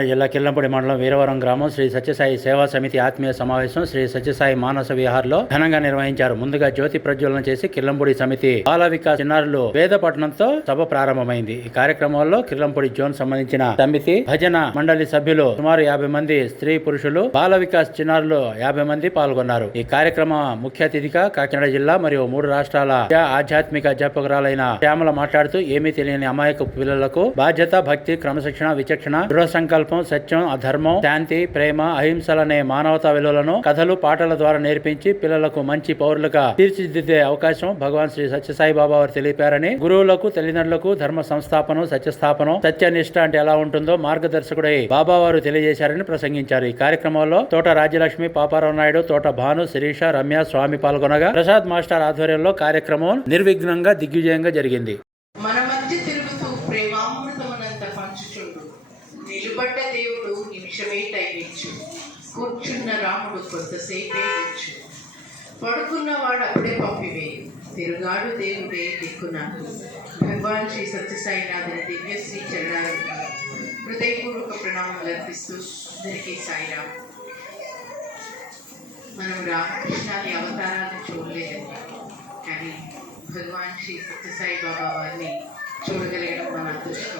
కాకినాడ జిల్లా కిల్లంపూడి మండలం వీరవరం గ్రామం శ్రీ సత్యసాయి సేవా సమితి ఆత్మీయ సమావేశం శ్రీ సత్యసాయి మానస విహార్లో ఘనంగా నిర్వహించారు. ముందుగా జ్యోతి ప్రజ్వలన చేసి కిల్లంపూడి సమితి బాల వికాస్ చిన్నారులు వేద పట్టణంతో సభ ప్రారంభమైంది. ఈ కార్యక్రమంలో కిల్లంపూడి జోన్ సంబంధించిన సమితి భజన మండలి సభ్యులు సుమారు యాభై మంది స్త్రీ పురుషులు బాల వికాస్ చిన్నారులు యాభై మంది పాల్గొన్నారు. ఈ కార్యక్రమ ముఖ్య అతిథిగా కాకినాడ జిల్లా మరియు మూడు రాష్ట్రాల ఆధ్యాత్మిక అధ్యాపకురాలైన శ్యామల మాట్లాడుతూ ఏమీ తెలియని అమాయక పిల్లలకు బాధ్యత భక్తి క్రమశిక్షణ విచక్షణ దృఢ సంకల్పం సత్యం అధర్మం శాంతి ప్రేమ అహింసలనే మానవతా విలువలను కథలు పాటల ద్వారా నేర్పించి పిల్లలకు మంచి పౌరులుగా తీర్చిదిద్దే అవకాశం భగవాన్ శ్రీ సత్యసాయి బాబా వారు తెలిపారని గురువులకు తల్లిదండ్రులకు ధర్మ సంస్థాపనం సత్యస్థాపనం సత్యనిష్ట అంటే ఎలా ఉంటుందో మార్గదర్శకుడై బాబా వారు తెలియజేశారని ప్రసంగించారు. ఈ కార్యక్రమంలో తోట రాజ్యలక్ష్మి పాపారావు నాయుడు తోట భాను శిరీష రమ్య స్వామి పాల్గొనగా ప్రసాద్ మాస్టర్ ఆధ్వర్యంలో కార్యక్రమం నిర్విఘ్నంగా దిగ్విజయంగా జరిగింది. మన మధ్య తిరుగుతూ ప్రేమ నిమిషమే తైవించు కూర్చున్న రాముడు కొంతసేపే ఇచ్చు పడుకున్నవాడు అప్పుడే పంపివేయు. తిరుగాడు దేవుడే దిక్కునాకు భగవాన్ శ్రీ సత్యసాయినాథుని దివ్య శ్రీ హృదయపూర్వక ప్రణామాలు అర్పిస్తూ అందరికీ సాయిరామ్. మనం రామకృష్ణాది అవతారాలను చూడలేదండి. కానీ భగవాన్ శ్రీ సత్యసాయి బాబా వారిని చూడగలగడం మన అదృష్టం.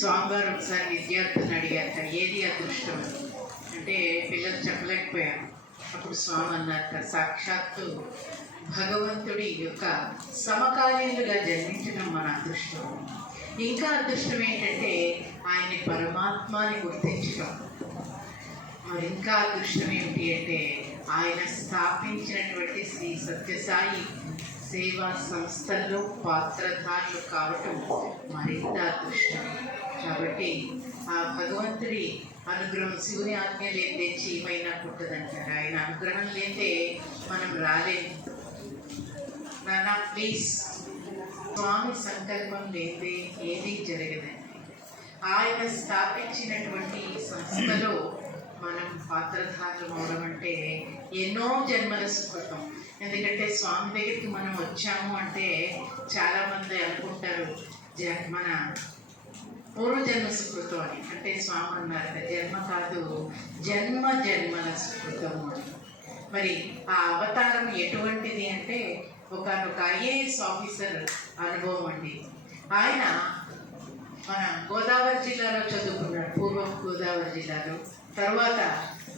స్వామివారు ఒకసారి విద్యార్థులను అడిగారట ఏది అదృష్టం? అంటే పిల్లలు చెప్పలేకపోయారు. అప్పుడు స్వామి అన్నారు సాక్షాత్తు భగవంతుడి యొక్క సమకాలీనులుగా జన్మించడం మన అదృష్టం. ఇంకా అదృష్టం ఏంటంటే ఆయన్ని పరమాత్మాని గుర్తించడం. మరి ఇంకా అదృష్టం ఏమిటి అంటే ఆయన స్థాపించినటువంటి శ్రీ సత్యసాయి సేవా సంస్థల్లో పాత్రధారులు కావటం మరింత అదృష్టం. కాబట్టి ఆ భగవంతుడి అనుగ్రహం శివుని ఆజ్ఞ లేదే చీమైనా పుట్టదంటారు ఆయన అనుగ్రహం లేదే మనం రాలేము నాన్న ప్లీజ్ స్వామి సంకల్పం లేదే ఏది జరగదండి. ఆయన స్థాపించినటువంటి సంస్థలో మనం పాత్రధారులు అవడం అంటే ఎన్నో జన్మల సుకృతం. ఎందుకంటే స్వామి దగ్గరికి మనం వచ్చాము అంటే చాలామంది అనుకుంటారు మన పూర్వజన్మ సుకృతం అని అంటే స్వామి అన్నారు జన్మ కాదు జన్మ జన్మల సుకృతము అని. మరి ఆ అవతారం ఎటువంటిది అంటే ఒకనొక ఐఏఎస్ ఆఫీసర్ అనుభవం అండి. ఆయన మన గోదావరి జిల్లాలో చదువుకున్నాడు పూర్వం గోదావరి జిల్లాలో. తర్వాత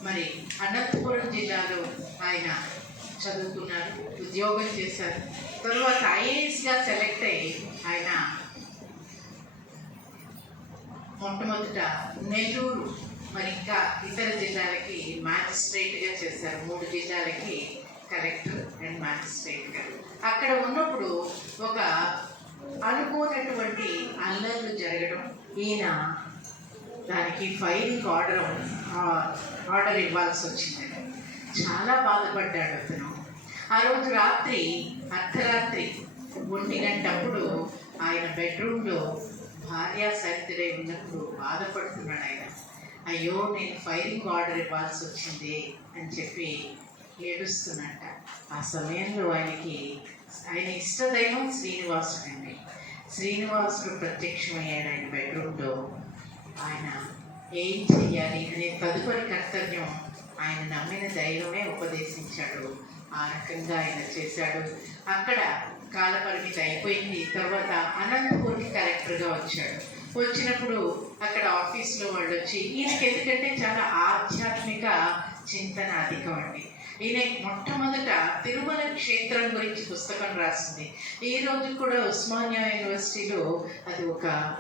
మరి అనంతపురం జిల్లాలో ఆయన చదువుకున్నారు ఉద్యోగం చేశారు. తర్వాత ఐఏఎస్గా సెలెక్ట్ అయ్యి ఆయన మొట్టమొదట నెల్లూరు మరి ఇంకా ఇతర జిల్లాలకి మ్యాజిస్ట్రేట్గా చేశారు. మూడు జిల్లాలకి కలెక్టర్ అండ్ మ్యాజిస్ట్రేట్గా అక్కడ ఉన్నప్పుడు ఒక అనుకోనటువంటి అల్లర్లు జరగడం ఈయన దానికి ఫైరింగ్ ఆర్డర్ ఆర్డర్ ఇవ్వాల్సి వచ్చిందండి చాలా బాధపడ్డాడు అతను. ఆ రోజు రాత్రి అర్ధరాత్రి ఒంటి గంటప్పుడు ఆయన బెడ్రూమ్లో భార్య సరితిరే ఉన్నప్పుడు బాధపడుతున్నాడు ఆయన అయ్యో నేను ఫైరింగ్ ఆర్డర్ ఇవ్వాల్సి వచ్చింది అని చెప్పి ఏడుస్తున్నట్ట. ఆ సమయంలో ఆయనకి ఆయన ఇష్టదైవం శ్రీనివాసుడు అండి. శ్రీనివాసుడు ప్రత్యక్షమయ్యాడు ఆయన బెడ్రూమ్లో. ఆయన ఏం చెయ్యాలి అనే తదుపరి కర్తవ్యం ఆయన నమ్మిన దైవమే ఉపదేశించాడు. ఆ రకంగా ఆయన చేశాడు. అక్కడ కాలపరిమితి అయిపోయింది. తర్వాత అనంతపూర్కి కలెక్టర్గా వచ్చాడు. వచ్చినప్పుడు అక్కడ ఆఫీస్లో వాళ్ళు వచ్చి ఈయనకి ఎందుకంటే చాలా ఆధ్యాత్మిక చింతన అధికం అండి. ఈయన మొట్టమొదట తిరుమల క్షేత్రం గురించి పుస్తకం రాసింది. ఈ రోజు కూడా ఉస్మానియా యూనివర్సిటీలో అది ఒక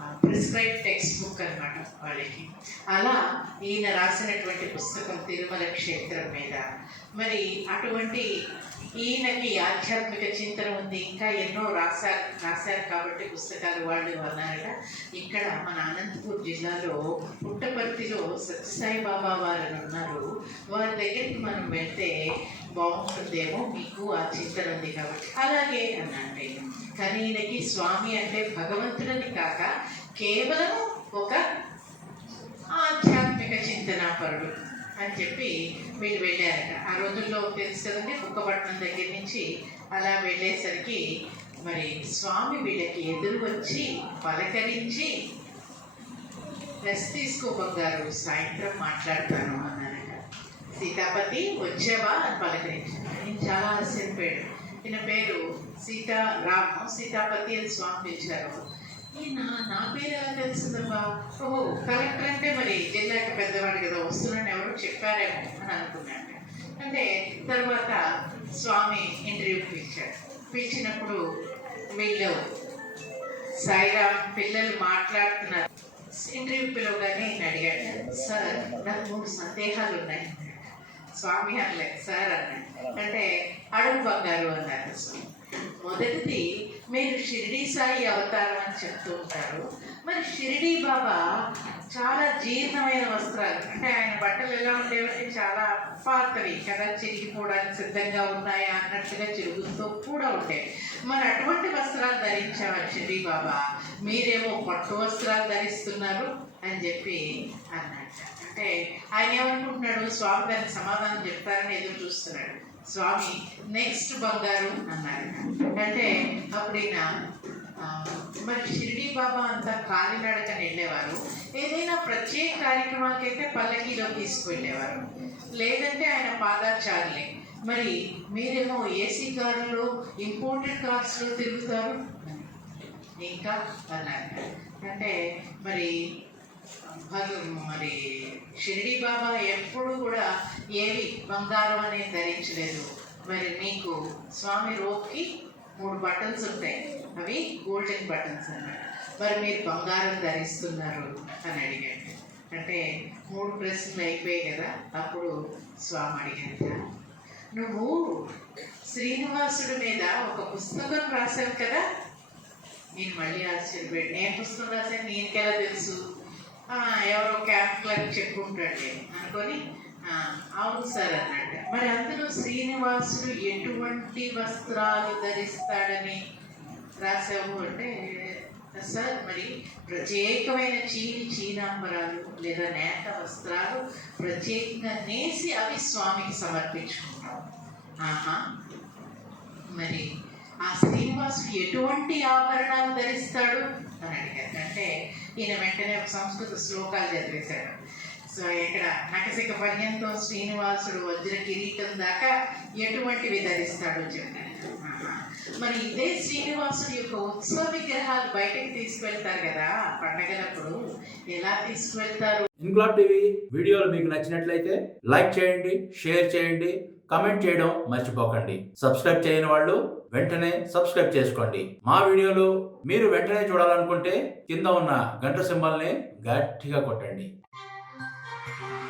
ప్రిస్క్రైబ్ టెక్స్ట్ బుక్ అన్నమాట వాళ్ళకి. అలా ఈయన రాసినటువంటి పుస్తకం తిరుమల క్షేత్రం మీద. మరి అటువంటి ఈయనకి ఆధ్యాత్మిక చింతన ఉంది. ఇంకా ఎన్నో రాశారు రాశారు కాబట్టి పుస్తకాలు వాళ్ళు అన్నారట ఇక్కడ మన అనంతపూర్ జిల్లాలో పుట్టపర్తిలో సత్యసాయి బాబా వారు ఉన్నారు. వారి దగ్గరికి మనం వెళ్తే బాగుంటుందేమో మీకు ఆ చింతన ఉంది కాబట్టి. అలాగే అన్నాను నేను కానీ ఈయనకి స్వామి అంటే భగవంతుడని కాక కేవలం ఒక ఆధ్యాత్మిక చింతనాపరుడు. అని చెప్పి వీళ్ళు వెళ్ళారట. ఆ రోజుల్లో తెలుసు కదండి కుక్కపట్నం దగ్గర నుంచి అలా వెళ్ళేసరికి మరి స్వామి వీళ్ళకి ఎదురు వచ్చి పలకరించి రెస్ట్ తీసుకో బంగారు సాయంత్రం మాట్లాడతాను అన్నారట. సీతాపతి వచ్చావా? అని పలకరించాను నేను చాలా ఆశ్చర్యపోయాడు. ఈయన పేరు సీతారామ్ సీతాపతి అని స్వామి పిలిచారు. ఈయన నా పేరు ఎలా తెలుసుదమ్మా ఓహో కలెక్టర్ అంటే మరి జిల్లాకి పెద్దవాడు కదా వస్తున్నాను ఎవరు చెప్పారేమో అని అనుకున్నాను. అంటే తర్వాత స్వామి ఇంటర్వ్యూ పిలిచాడు పిలిచినప్పుడు వీళ్ళు సాయిరామ్ పిల్లలు మాట్లాడుతున్నారు. ఇంటర్వ్యూ పిలవగానే ఈయన అడిగాడు సార్ నాకు మూడు సందేహాలు ఉన్నాయి. స్వామి అనలే సార్ అన్నాడు. అంటే అడుగు బంగారు అన్నారు స్వామి. మొదటిది మీరు షిరిడి సాయి అవతారం అని చెప్తూ ఉంటారు. మరి షిరిడి బాబా చాలా జీర్ణమైన వస్త్రాలు. అంటే ఆయన బట్టలు ఎలా ఉండేవంటే చాలా పాతవి కదా చిరిగిపోవడానికి సిద్ధంగా ఉన్నాయా అన్నట్టుగా చిరుగుతూ కూడా ఉంటాయి మరి అటువంటి వస్త్రాలు ధరించామని షిరిడి బాబా? మీరేమో పట్టు వస్త్రాలు ధరిస్తున్నారు అని చెప్పి అన్నట్టు. అంటే ఆయన ఏమనుకుంటున్నాడు? స్వామి దానికి సమాధానం చెప్తారని ఎదురు చూస్తున్నాడు. స్వామి నెక్స్ట్ బంగారు అన్నాడు. అంటే అప్పుడు ఈయన మరి షిరిడి బాబా అంతా కాలినడకని వెళ్ళేవారు. ఏదైనా ప్రత్యేక కార్యక్రమాలకైతే పల్లకీలో తీసుకువెళ్ళేవారు. లేదంటే ఆయన పాదాచారులే. మరి మీరేమో ఏసీ కారులో ఇంపోర్టెడ్ కార్స్లో తిరుగుతారు? ఇంకా అన్నారు. అంటే మరి మరి షిరిడి బాబా ఎప్పుడు కూడా ఏవి బంగారం అనేది ధరించలేదు. మరి నీకు స్వామి రోప్కి మూడు బటన్స్ ఉంటాయి. అవి గోల్డెన్ బటన్స్ అన్నమాట. మరి మీరు బంగారం ధరిస్తున్నారు అని అడిగాడు. అంటే మూడు ప్రశ్నలు అయిపోయాయి కదా అప్పుడు స్వామి అడిగాడు నువ్వు శ్రీనివాసుడి మీద ఒక పుస్తకం రాశావు కదా? నేను మళ్ళీ ఆశ్చర్యపోయాడు నేను పుస్తకం రాశాను? నేనికెలా తెలుసు? ఎవరో క్యాంప్ క్లర్క్ చెప్పుకుంటాడు అనుకొని అవును సార్. అన్నట్టు మరి అందులో శ్రీనివాసుడు ఎటువంటి వస్త్రాలు ధరిస్తాడని రాసావు అంటే సార్ మరి ప్రత్యేకమైన చీని చీనాంబరాలు లేదా నేత వస్త్రాలు ప్రత్యేకంగా నేసి అవి స్వామికి సమర్పించుకుంటాం. ఆహా. మరి ఆ శ్రీనివాసుడు ఎటువంటి ఆభరణాలు ధరిస్తాడు? అని అడిగారు. అంటే ఈయన వెంటనే ఒక సంస్కృత శ్లోకాలు చదివేశాడు. సో ఇక్కడ నటసిక పర్యంతం శ్రీనివాసుడు వజ్ర కిరీటం దాకా ఎటువంటివి ధరిస్తాడో చెప్పారు. మరి ఇదే శ్రీనివాసుడు యొక్క ఉత్సవ విగ్రహాలు బయటకు తీసుకువెళ్తారు కదా పండగలప్పుడు. ఎలా తీసుకువెళ్తారు? ఇంక్లాబ్ టీవీ వీడియోలు మీకు నచ్చినట్లయితే లైక్ చేయండి షేర్ చేయండి కమెంట్ చేయడం మర్చిపోకండి. సబ్స్క్రైబ్ చేయని వాళ్ళు వెంటనే సబ్స్క్రైబ్ చేసుకోండి. మా వీడియోలు మీరు వెంటనే చూడాలనుకుంటే కింద ఉన్న గంట సింబల్ని గట్టిగా కొట్టండి. Bye.